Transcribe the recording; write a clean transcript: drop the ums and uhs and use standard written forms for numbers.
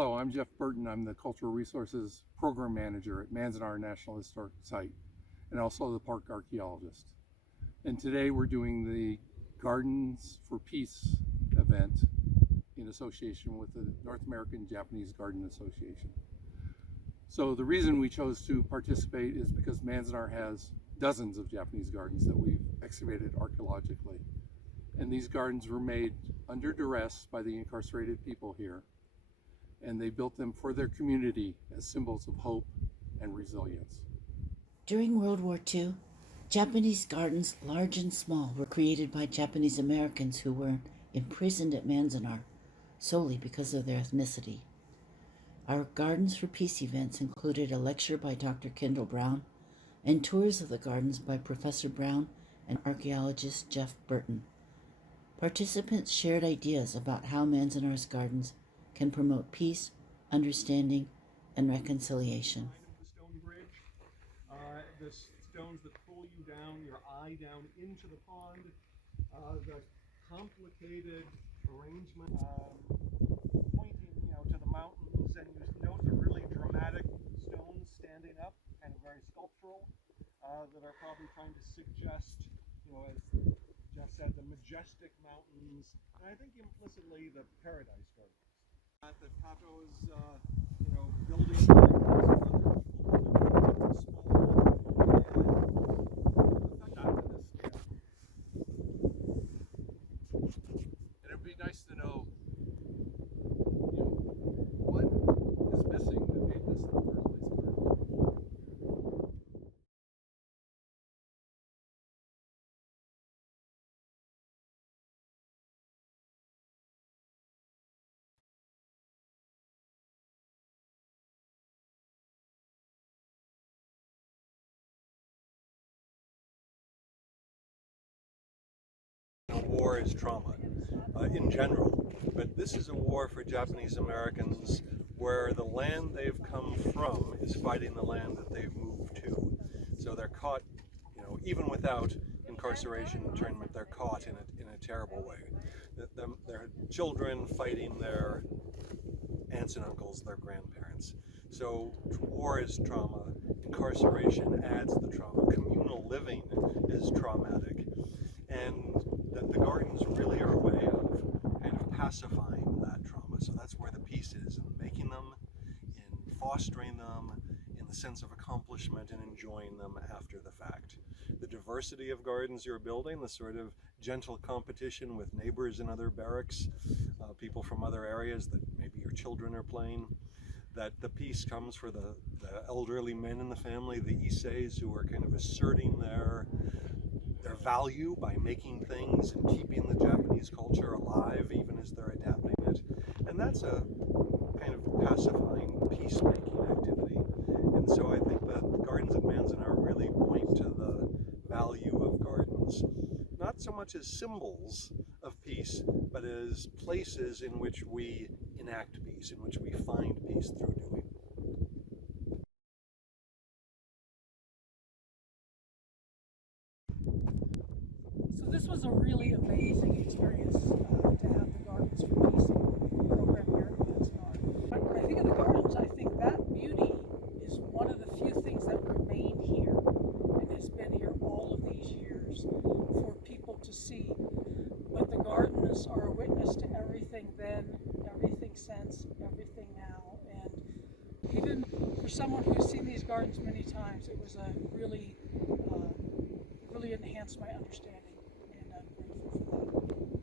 Hello, I'm Jeff Burton. I'm the Cultural Resources Program Manager at Manzanar National Historic Site and also the park archaeologist. And today we're doing the Gardens for Peace event in association with the North American Japanese Garden Association. So the reason we chose to participate is because Manzanar has dozens of Japanese gardens that we've excavated archaeologically. And these gardens were made under duress by the incarcerated people here. And they built them for their community as symbols of hope and resilience. During World War II, Japanese gardens, large and small, were created by Japanese Americans who were imprisoned at Manzanar solely because of their ethnicity. Our Gardens for Peace events included a lecture by Dr. Kendall Brown and tours of the gardens by Professor Brown and archaeologist Jeff Burton. Participants shared ideas about how Manzanar's gardens can promote peace, understanding, and reconciliation. The stone bridge, the stones that pull you down, your eye down into the pond, the complicated arrangement, pointing, to the mountains, and you note the really dramatic stones standing up, kind of very sculptural, that are probably trying to suggest, as Jeff said, the majestic mountains, and I think implicitly the paradise gardens. That Kato's, building gardens for other And it'd be nice to know, what is missing that made this the birthplace garden. War is trauma in general, but this is a war for Japanese Americans where the land they've come from is fighting the land that they've moved to. So they're caught, even without incarceration, internment, they're caught in a terrible way. Their children fighting their aunts and uncles, their grandparents. So war is trauma, incarceration adds the trauma, communal living is traumatic, and that the gardens really are a way of kind of pacifying that trauma. So that's where the peace is, in making them, in fostering them, in the sense of accomplishment and enjoying them after the fact. The diversity of gardens you're building, the sort of gentle competition with neighbors in other barracks, people from other areas that maybe your children are playing, that the peace comes for the elderly men in the family, the Isseis, who are kind of asserting their value by making things and keeping the Japanese culture alive even as they're adapting it. And that's a kind of pacifying, peacemaking activity. And so I think that the gardens at Manzanar really point to the value of gardens, not so much as symbols of peace, but as places in which we enact peace, in which we find peace through doing. So this was a really amazing experience to have the Gardens for Peace program here at Manzanar. When I think of the gardens, I think that beauty is one of the few things that remain here and has been here all of these years for people to see. But the gardens are a witness to everything then, everything since, everything now. And even for someone who's seen these gardens many times, it was a really enhanced my understanding, and I'm grateful for that.